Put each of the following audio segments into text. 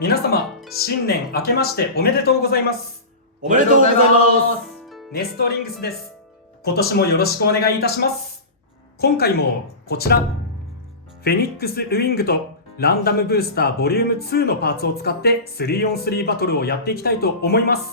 皆様、新年明けましておめでとうございます。おめでとうございます。ネストリングスです。今年もよろしくお願いいたします。今回もこちら、フェニックスウィングとランダムブースターボリューム2のパーツを使って 3on3 バトルをやっていきたいと思います。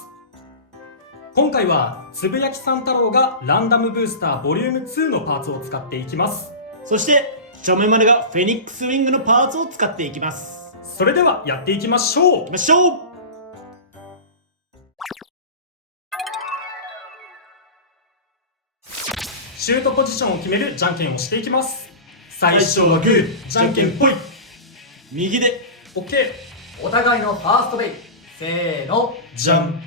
今回はつぶやきさん太郎がランダムブースターボリューム2のパーツを使っていきます。そしてちょめまるがフェニックスウィングのパーツを使っていきます。それではやっていきましょう。行きましょう。シュートポジションを決めるじゃんけんをしていきます。最初はグー、じゃんけんぽい。右で OK。 お互いのファーストベイ、せーの、じゃん。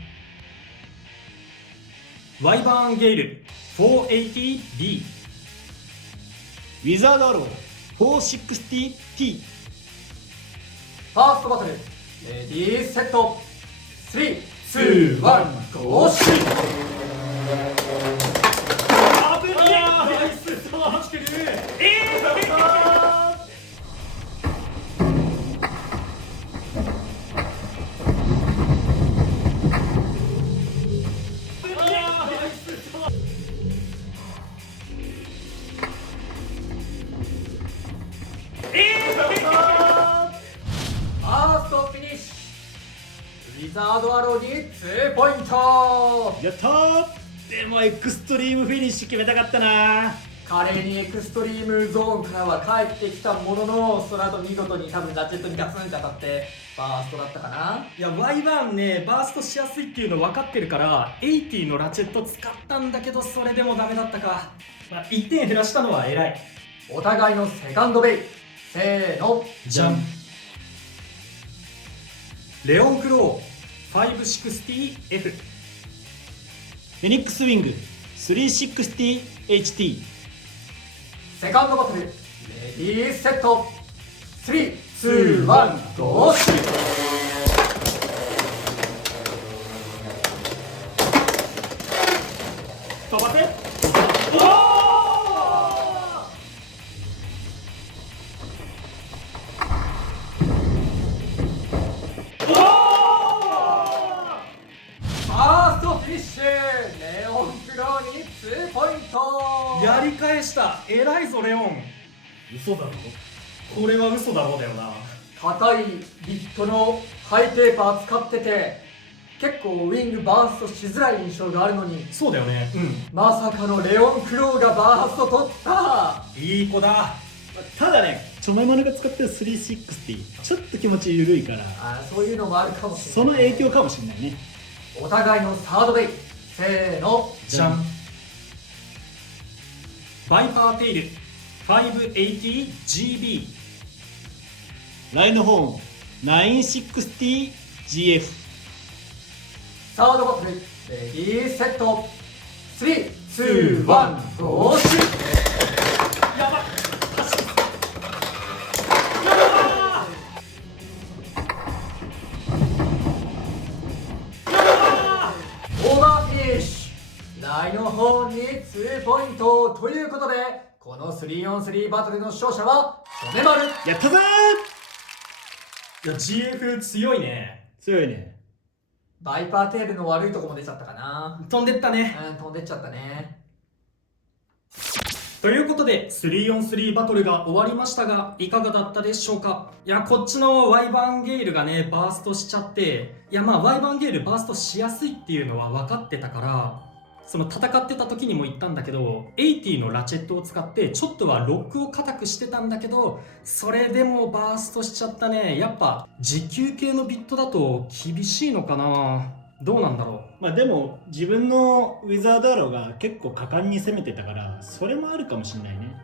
ワイバーンゲイル 480B。 ウィザードアロー 460T。ファーストバトル、レディーセット、3、2、1、ゴーシューあぶねえ、ナイスさあ来てる。ファーストフィニッシュ、ウィザードアローに2ポイント。やったー。でもエクストリームフィニッシュ決めたかったな。華麗にエクストリームゾーンからは帰ってきたものの、その後見事に多分ラチェットにガツンって当たってファーストだったかな。いや、ワイバーンね、バーストしやすいっていうの分かってるから80のラチェット使ったんだけど、それでもダメだったか。まあ、1点減らしたのは偉い。お互いのセカンドベイ、せーの、じゃん。レオンクロー 560F。 フェニックスウィング 360HT。セカンドバトル、レディーセット、3、2、1、ゴーシュー飛ばせ。ファーストフィニッシュ、レオンクローに2ポイント。やり返した。偉いぞレオン。嘘だろ。これは嘘だろうだよな。硬いビットのハイペーパー使ってて、結構ウィングバーストしづらい印象があるのに、そうだよね。まさかのレオンクローがバースト取った。いい子だ。ただね、ちょめまるが使ってる360ちょっと気持ち緩いから、そういうのもあるかもしれない。その影響かもしれないね。お互いのサードベイ、せーの、じゃん。バイパーテイル 580GB。 ライノホーン 960GF。サードバトル、レディーセット、3、2、1、ゴーシュー。やばい。オーバーフィニッシュ、ライノホーンに2ポイントということで、この 3on3 バトルの勝者はちょめまる。やったぜいや GF 強いね。ー。強いね。バイパーテールの悪いとこも出ちゃったかな。飛んでったね。飛んでっちゃったね。ということで 3on3 バトルが終わりましたが、いかがだったでしょうか。いや、こっちのワイバーンゲイルがねバーストしちゃって、いやまあワイバーンゲイルバーストしやすいっていうのは分かってたから、その戦ってた時にも言ったんだけど、80のラチェットを使ってちょっとはロックを固くしてたんだけど、それでもバーストしちゃったね。やっぱ持久系のビットだと厳しいのかな。どうなんだろまあでも自分のウィザードアローが結構果敢に攻めてたから、それもあるかもしれないね。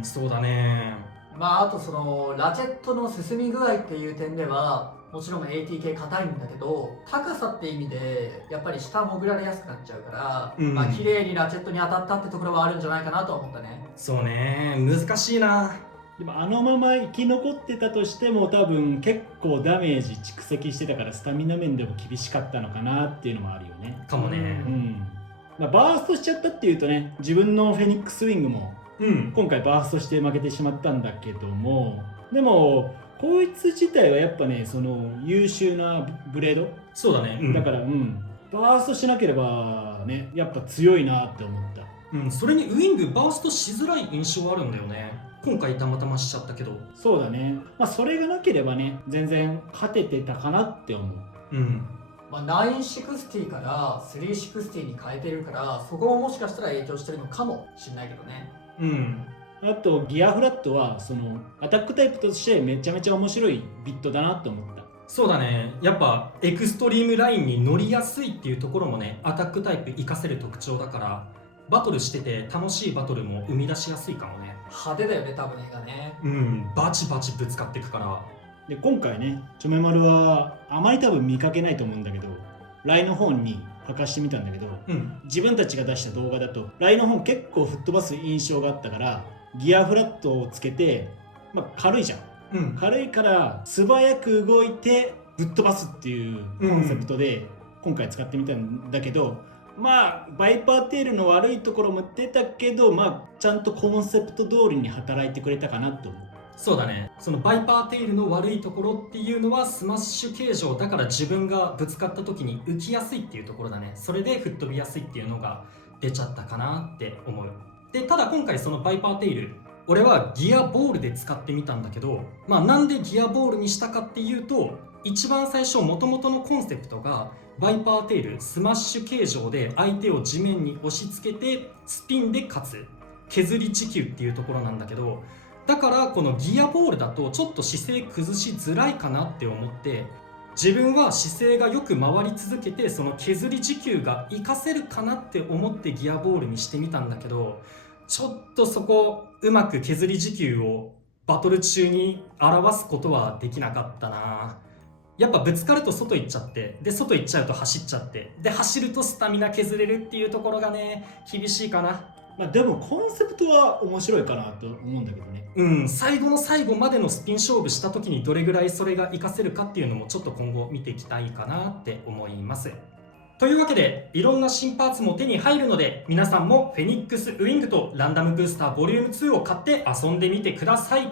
う。そうだね。まああとそのラチェットの進み具合っていう点では、もちろん AT 系硬いんだけど、高さって意味でやっぱり下潜られやすくなっちゃうから、まあ綺麗にラチェットに当たったってところはあるんじゃないかなとは思ったね。そうね、難しいな。でもあのまま生き残ってたとしても多分結構ダメージ蓄積してたから、スタミナ面でも厳しかったのかなっていうのもあるよね。かもね。まあ、バーストしちゃったっていうとね、自分のフェニックスウィングも今回バーストして負けてしまったんだけども、でもこいつ自体はやっぱねその優秀なブレード、そうだね、うん、だからバーストしなければねやっぱ強いなって思った。それにウイングバーストしづらい印象あるんだよね。今回たまたましちゃったけど。そうだね、それがなければね全然勝ててたかなって思う。960から360に変えてるから、そこももしかしたら影響してるのかもしれないけどね。あとギアフラットはそのアタックタイプとしてめちゃめちゃ面白いビットだなって思った。そうだね、やっぱエクストリームラインに乗りやすいっていうところもね、アタックタイプ活かせる特徴だから、バトルしてて楽しいバトルも生み出しやすいかもね。派手だよね、多分映画ね。バチバチぶつかっていくから。で今回ねチョメマルはあまり多分見かけないと思うんだけど、ライの本に書かしてみたんだけど、自分たちが出した動画だとライの本結構吹っ飛ばす印象があったから、ギアフラットをつけて、軽いじゃん、軽いから素早く動いてぶっ飛ばすっていうコンセプトで今回使ってみたんだけど、バイパーテールの悪いところも出たけど、ちゃんとコンセプト通りに働いてくれたかなと思う。そうだね、そのバイパーテールの悪いところっていうのはスマッシュ形状だから、自分がぶつかった時に浮きやすいっていうところだね。それで吹っ飛びやすいっていうのが出ちゃったかなって思う。でただ今回そのバイパーテール、俺はギアボールで使ってみたんだけど、なんでギアボールにしたかっていうと、一番最初元々のコンセプトがバイパーテールスマッシュ形状で相手を地面に押し付けてスピンで勝つ削り地球っていうところなんだけど、だからこのギアボールだとちょっと姿勢崩しづらいかなって思って、自分は姿勢がよく回り続けてその削り時給が活かせるかなって思ってギアボールにしてみたんだけど、ちょっとそこうまく削り時給をバトル中に表すことはできなかったな。やっぱぶつかると外行っちゃって、で外行っちゃうと走っちゃって、で走るとスタミナ削れるっていうところがね厳しいかな。でもコンセプトは面白いかなと思うんだけどね。最後の最後までのスピン勝負した時にどれぐらいそれが活かせるかっていうのもちょっと今後見ていきたいかなって思います。というわけでいろんな新パーツも手に入るので、皆さんもフェニックスウィングとランダムブースターボリューム2を買って遊んでみてください。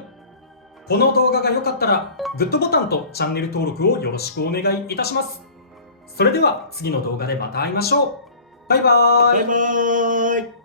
この動画が良かったらグッドボタンとチャンネル登録をよろしくお願いいたします。それでは次の動画でまた会いましょう。バイバーイ。バイバーイ。